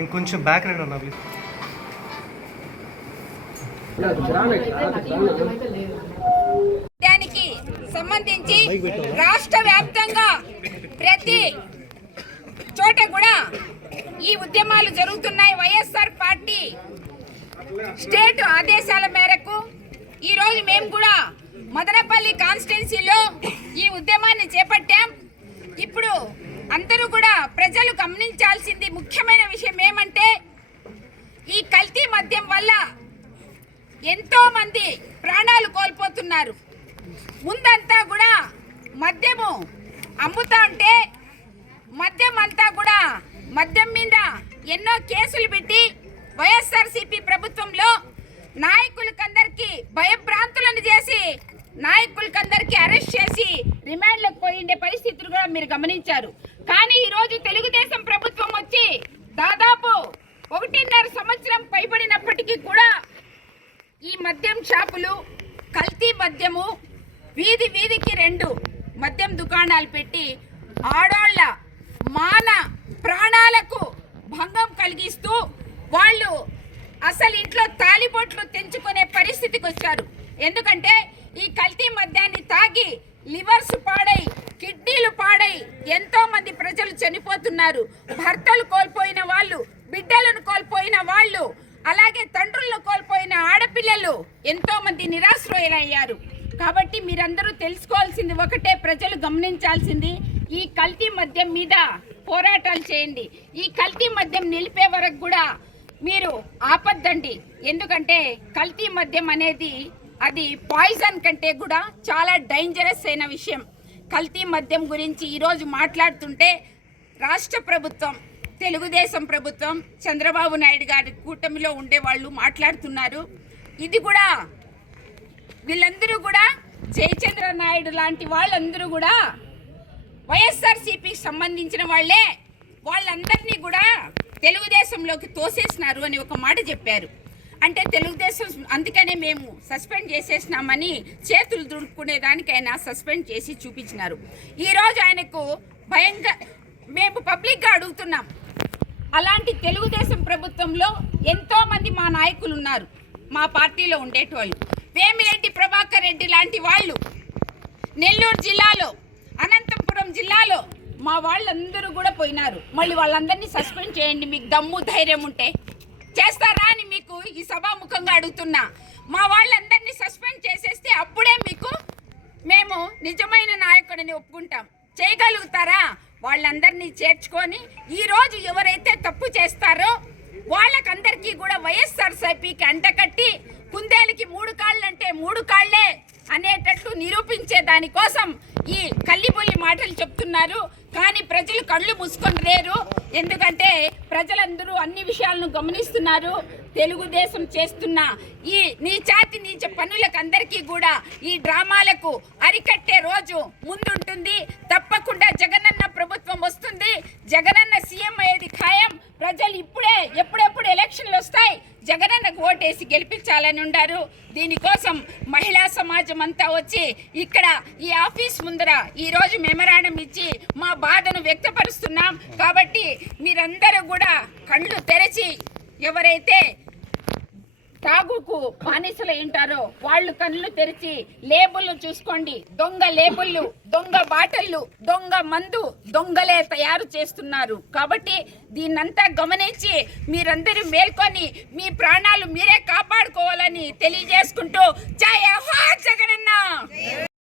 ఇంకొంచెం back ride అన్నా please దానికి సంబంధించి రాష్ట్ర వ్యాప్తంగా ప్రతి చోట కూడా ఈ ఉద్యమాలు జరుగుతున్నాయి. వైఎస్ఆర్ పార్టీ స్టేట్ ఆదేశాల మేరకు ఈరోజు మేము కూడా మదనపల్లి కాన్స్టిట్యున్సీలో ఈ ఉద్యమాన్ని చేపట్టాం. ఇప్పుడు అందరూ కూడా ప్రజలు గమనించాల్సింది ముఖ్యమైన విషయం ఏమంటే ఈ కల్తీ మద్యం వల్ల ఎంతోమంది ప్రాణాలు కోల్పోతున్నారు. ముందంతా కూడా మద్యము అమ్ముతా ఉంటే మద్యం అంతా కూడా మద్యం మీద ఎన్నో కేసులు పెట్టి వైఎస్ఆర్సీపీ ప్రభుత్వంలో నాయకులకందరికీ భయభ్రాంతులను చేసి నాయకులకందరికీ అరెస్ట్ చేసి రిమాండ్లకు పోయిండే పరిస్థితులు కూడా మీరు గమనించారు. కానీ ఈరోజు తెలుగుదేశం ప్రభుత్వం వచ్చి దాదాపు ఒకటిన్నర సంవత్సరం పైబడినప్పటికీ కూడా ఈ మద్యం షాపులు కల్తీ మద్యము వీధి వీధికి రెండు మద్యం దుకాణాలు పెట్టి ఆడోళ్ళ మాన ప్రాణాలకు భంగం కలిగిస్తూ వాళ్ళు అసలు ఇంట్లో తాలిబొట్లు తెంచుకునే పరిస్థితికి వచ్చారు. ఎందుకంటే ఈ కల్తీ మద్యాన్ని తాగి లివర్స్ పాడై కిడ్నీలు పాడై ఎంతో మంది ప్రజలు చనిపోతున్నారు. భర్తలు కోల్పోయిన వాళ్ళు బిడ్డలను కోల్పోయిన వాళ్ళు అలాగే తండ్రులను కోల్పోయిన ఆడపిల్లలు ఎంతో మంది నిరాశ్రయులయ్యారు. కాబట్టి మీరందరూ తెలుసుకోవాల్సింది ఒకటే ప్రజలు గమనించాల్సింది ఈ కల్తీ మద్యం మీద పోరాటాలు చేయండి. ఈ కల్తీ మద్యం నిలిపే వరకు కూడా మీరు ఆపద్దండి. ఎందుకంటే కల్తీ మద్యం అనేది అది పాయిజన్ కంటే కూడా చాలా డేంజరస్ అయిన విషయం. కల్తీ మద్యం గురించి ఈరోజు మాట్లాడుతుంటే రాష్ట్ర ప్రభుత్వం తెలుగుదేశం ప్రభుత్వం చంద్రబాబు నాయుడు గారి కూటమిలో ఉండే వాళ్ళు మాట్లాడుతున్నారు. ఇది కూడా వీళ్ళందరూ కూడా జయచంద్ర నాయుడు లాంటి వాళ్ళందరూ కూడా వైఎస్ఆర్సీపీకి సంబంధించిన వాళ్ళే. వాళ్ళందరినీ కూడా తెలుగుదేశంలోకి తోసేసినారు అని ఒక మాట చెప్పారు. అంటే తెలుగుదేశం అందుకనే మేము సస్పెండ్ చేసేసినామని చేతులు దుడుకునే దానికైనా సస్పెండ్ చేసి చూపించినారు. ఈరోజు ఆయనకు భయంకర మేము పబ్లిక్గా అడుగుతున్నాం. అలాంటి తెలుగుదేశం ప్రభుత్వంలో ఎంతోమంది మా నాయకులు ఉన్నారు మా పార్టీలో ఉండేటోళ్ళు. వేమిరెడ్డి ప్రభాకర్ రెడ్డి లాంటి వాళ్ళు. నెల్లూరు జిల్లాలో అనంతపురం జిల్లాలో మా వాళ్ళందరూ కూడా పోయినారు. మళ్ళీ వాళ్ళందరినీ సస్పెండ్ చేయండి మీకు దమ్ము ధైర్యం ఉంటే. చేస్తారా అని మీకు ఈ సభాముఖంగా అడుగుతున్నా. మా వాళ్ళందరినీ సస్పెండ్ చేసేస్తే అప్పుడే మీకు మేము నిజమైన నాయకుడిని ఒప్పుకుంటాం. చేయగలుగుతారా? వాళ్ళందరినీ చేర్చుకొని ఈరోజు ఎవరైతే తప్పు చేస్తారో వాళ్ళకందరికీ కూడా వైఎస్ఆర్సీపీకి అంటకట్టి కుందేలికి మూడు కాళ్ళంటే మూడు కాళ్ళే అనేటట్లు నిరూపించే దానికోసం ఈ కల్లిబొల్లి మాటలు చెప్తున్నారు. కానీ ప్రజలు కళ్ళు మూసుకొని లేరు. ఎందుకంటే ప్రజలందరూ అన్ని విషయాలను గమనిస్తున్నారు. తెలుగుదేశం చేస్తున్న ఈ నీచాతి నీచ పనులకు అందరికీ కూడా ఈ డ్రామాలకు అరికట్టే రోజు ముందుంటుంది. తప్పకుండా జగనన్న ప్రభుత్వం వస్తుంది. జగనన్న ఓటేసి ఉండారు. దీనికోసం మహిళా సమాజం అంతా వచ్చి ఇక్కడ ఈ ఆఫీస్ ముందర ఈ రోజు మెమరాండం ఇచ్చి మా బాధను వ్యక్తపరుస్తున్నాం. కాబట్టి మీరందరూ కూడా కళ్ళు తెరచి ఎవరైతే తాగుకు బానిసలు ఏంటారో వాళ్ళు కళ్ళు తెరిచి లేబుల్లు చూసుకోండి. దొంగ లేబుల్లు దొంగ బాటళ్ళు దొంగ మందు దొంగలే తయారు చేస్తున్నారు. కాబట్టి దీన్నంతా గమనించి మీరందరూ మేల్కొని మీ ప్రాణాలు మీరే కాపాడుకోవాలని తెలియజేసుకుంటూ జయ హో జగనన్న!